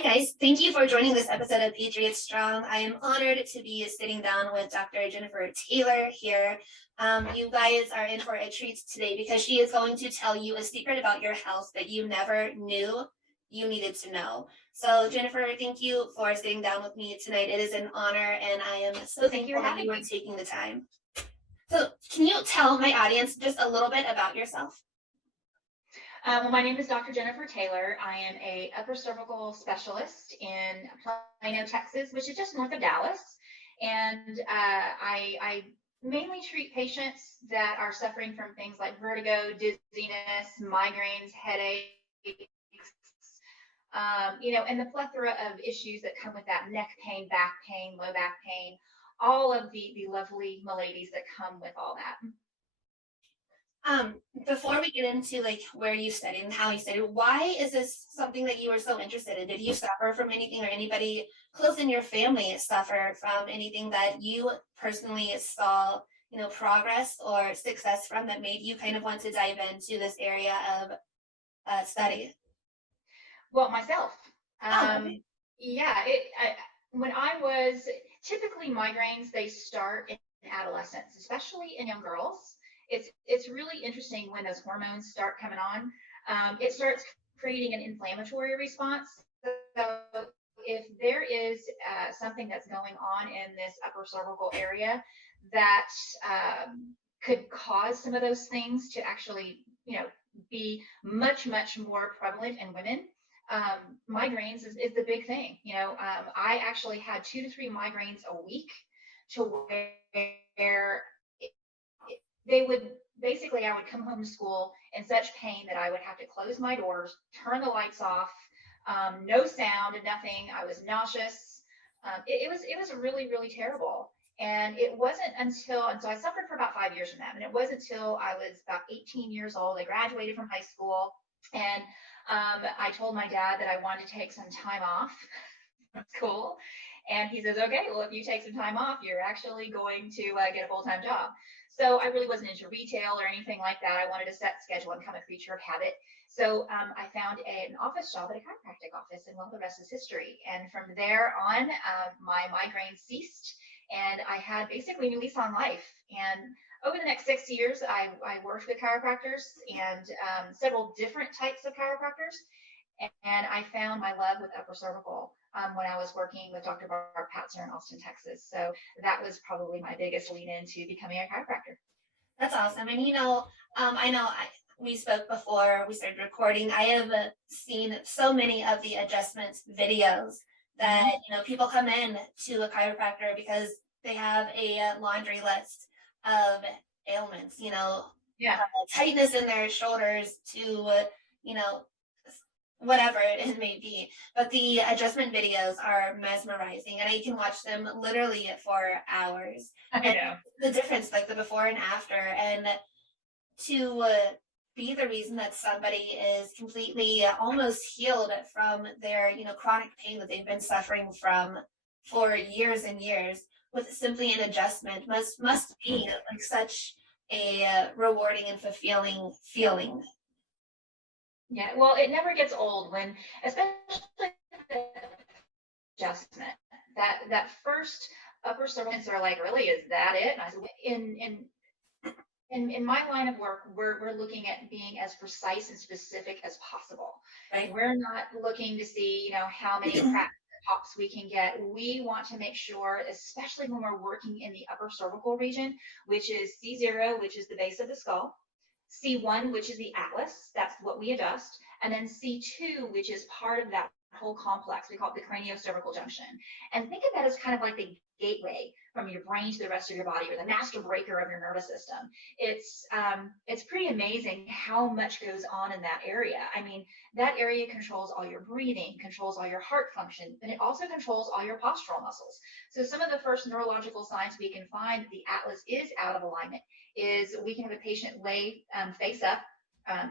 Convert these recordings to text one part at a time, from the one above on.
Hi, guys. Thank you for joining this episode of Patriot Strong. I am honored to be sitting down with Dr. Jennifer Taylor here. You guys are in for a treat today because she is going to tell you a secret about your health that you never knew you needed to know. So, Jennifer, thank you for sitting down with me tonight. It is an honor, and I am so thankful that you were taking the time. So, can you tell my audience just a little bit about yourself? Well, my name is Dr. Jennifer Taylor. I am a upper cervical specialist in Plano, Texas, which is just north of Dallas. And I mainly treat patients that are suffering from things like vertigo, dizziness, migraines, headaches, and the plethora of issues that come with that: neck pain, back pain, low back pain, all of the lovely maladies that come with all that. Before we get into like where you studied and how you studied, why is this something that you were so interested in? Did you suffer from anything, or anybody close in your family suffer from anything that you personally saw, progress or success from, that made you kind of want to dive into this area of study? Well, myself. Oh, okay. Yeah, when I was typically migraines, they start in adolescence, especially in young girls. It's really interesting when those hormones start coming on. It starts creating an inflammatory response. So if there is something that's going on in this upper cervical area that could cause some of those things to actually, be much more prevalent in women, migraines is the big thing. I actually had 2 to 3 migraines a week, to where they would basically, I would come home to school in such pain that I would have to close my doors, turn the lights off, no sound, nothing. I was nauseous. It was really terrible. And it wasn't until, and so I suffered for about 5 years from that. And it wasn't until I was about 18 years old. I graduated from high school, and I told my dad that I wanted to take some time off from school. And he says, okay, well, if you take some time off, you're actually going to get a full-time job. So I really wasn't into retail or anything like that. I wanted a set schedule and become a creature of habit. So I found an office job at a chiropractic office, and well, the rest is history. And from there on, my migraines ceased, and I had basically a new lease on life. And over the next 6 years, I worked with chiropractors and several different types of chiropractors. And I found my love with upper cervical when I was working with Dr. Barb Patzer in Austin, Texas. So that was probably my biggest lead into becoming a chiropractor. That's awesome. And I know we spoke before we started recording. I have seen so many of the adjustment videos that people come in to a chiropractor because they have a laundry list of ailments. Yeah. Tightness in their shoulders to whatever it may be. But the adjustment videos are mesmerizing, and I can watch them literally for hours. I And know. the difference, like the before and after, and to be the reason that somebody is completely almost healed from their chronic pain that they've been suffering from for years and years with simply an adjustment must be like such a rewarding and fulfilling feeling. Yeah, well, it never gets old when, especially the adjustment. That first upper cervical are like, really, is that it? And I said, in my line of work, we're looking at being as precise and specific as possible. Right. We're not looking to see, how many cracks pops we can get. We want to make sure, especially when we're working in the upper cervical region, which is C0, which is the base of the skull, C1, which is the atlas, that's what we adjust, and then C2, which is part of that whole complex. We call it the craniocervical junction. And think of that as kind of like the gateway from your brain to the rest of your body, or the master breaker of your nervous system. It's pretty amazing how much goes on in that area. I mean, that area controls all your breathing, controls all your heart function, and it also controls all your postural muscles. So some of the first neurological signs we can find that the atlas is out of alignment is we can have a patient lay face up.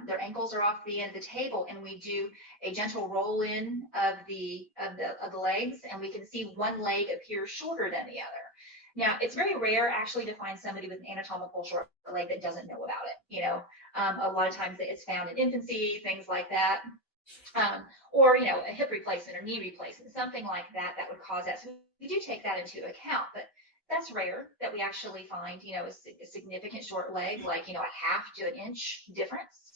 Their ankles are off the end of the table, and we do a gentle roll in of the legs, and we can see one leg appear shorter than the other. Now, it's very rare actually to find somebody with an anatomical short leg that doesn't know about it. A lot of times it's found in infancy, things like that. or a hip replacement or knee replacement, something like that that would cause that. So we do take that into account, but that's rare that we actually find a significant short leg, like a half to an inch difference.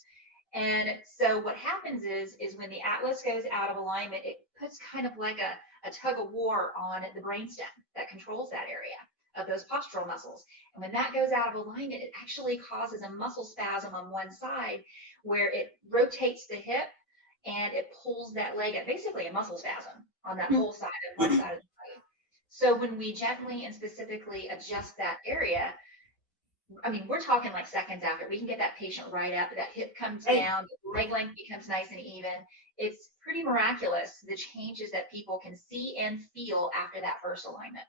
And so what happens is when the atlas goes out of alignment, it puts kind of like a tug of war on the brainstem that controls that area of those postural muscles. And when that goes out of alignment, it actually causes a muscle spasm on one side where it rotates the hip and it pulls that leg up, basically a muscle spasm on that whole side of one side of the body. So when we gently and specifically adjust that area, I mean, we're talking like seconds after. We can get that patient right up, that hip comes Right. down, the leg length becomes nice and even. It's pretty miraculous, the changes that people can see and feel after that first alignment.